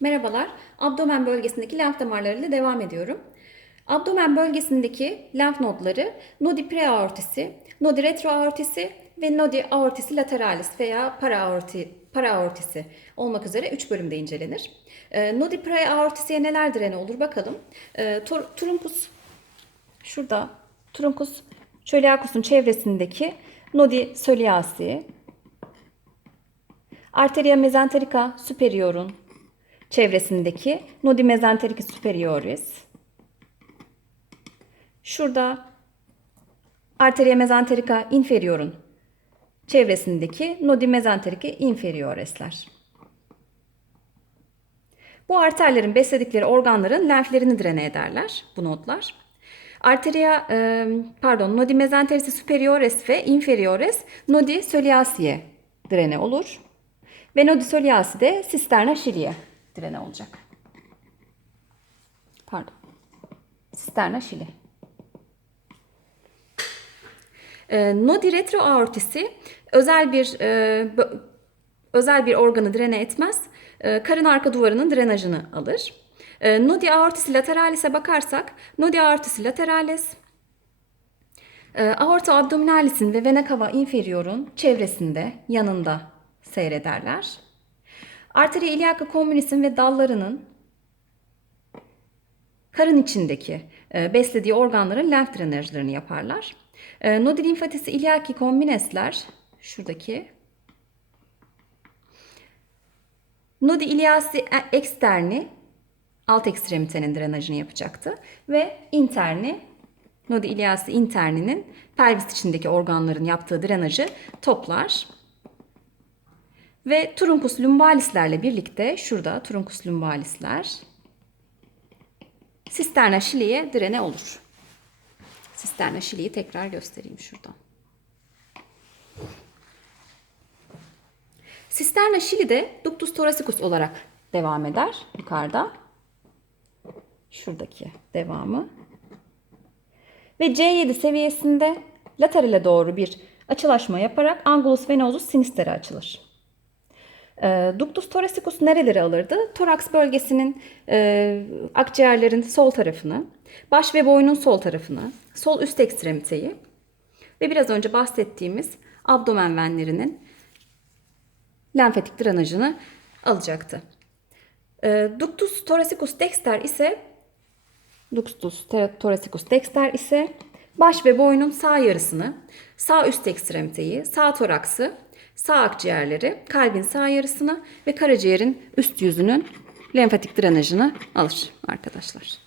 Merhabalar, abdomen bölgesindeki lenf damarlarıyla devam ediyorum. Abdomen bölgesindeki lenf nodları nodi preaortisi, nodi retroaortisi ve nodi aortisi lateralis veya paraorti, paraortisi olmak üzere 3 bölümde incelenir. Ee, nodi preaortisiye neler direne olur bakalım. Ee, tur, truncus şurada truncus coeliacus'un çevresindeki nodi soleasi, arteria mesenterica superior'un çevresindeki nodi mesentericis superioris. Şurada arteria mesenterica inferior'un çevresindeki nodi mesenterica inferioresler. Bu arterlerin besledikleri organların lenflerini drene ederler bu nodlar. Arteria, e, pardon, nodi mesenterici superiores ve inferiores nodi soleasiye drene olur. Ve nodi soleasi de cisterna şiliye drene olacak. Pardon. Cisterna şili. E, nodi retroaortisi özel bir e, özel bir organı drene etmez. E, karın arka duvarının drenajını alır. E, nodi aortisi lateralis'e bakarsak, nodi aortisi lateralis, e, aorta abdominalis'in ve vena cava inferior'un çevresinde, yanında seyrederler. Arteria iliaca communis'in ve dallarının karın içindeki e, beslediği organların lenf drenajlarını yaparlar. E, nodi limfatisi iliaki communesler şuradaki Nodi iliasi eksterni alt ekstremitenin drenajını yapacaktı ve interni nodi iliasi interninin pelvis içindeki organların yaptığı drenajı toplar. Ve truncus lumbalislerle birlikte şurada truncus lumbalisler sisterna şiliye drene olur. Sisterna şiliyi tekrar göstereyim şuradan. Sisterna şili de ductus thoracicus olarak devam eder yukarıda. Şuradaki devamı. Ve C7 seviyesinde laterale doğru bir açılaşma yaparak angulus venosus sinistere açılır. E, ductus thoracicus nereleri alırdı? Toraks bölgesinin e, akciğerlerin sol tarafını, baş ve boynun sol tarafını, sol üst ekstremiteyi ve biraz önce bahsettiğimiz abdomen venlerinin lenfetik drenajını alacaktı. E, ductus thoracicus dexter ise ductus thoracicus dexter ise baş ve boynun sağ yarısını, sağ üst ekstremiteyi, sağ toraksı, sağ akciğerleri kalbin sağ yarısına ve karaciğerin üst yüzünün lenfatik drenajını alır arkadaşlar.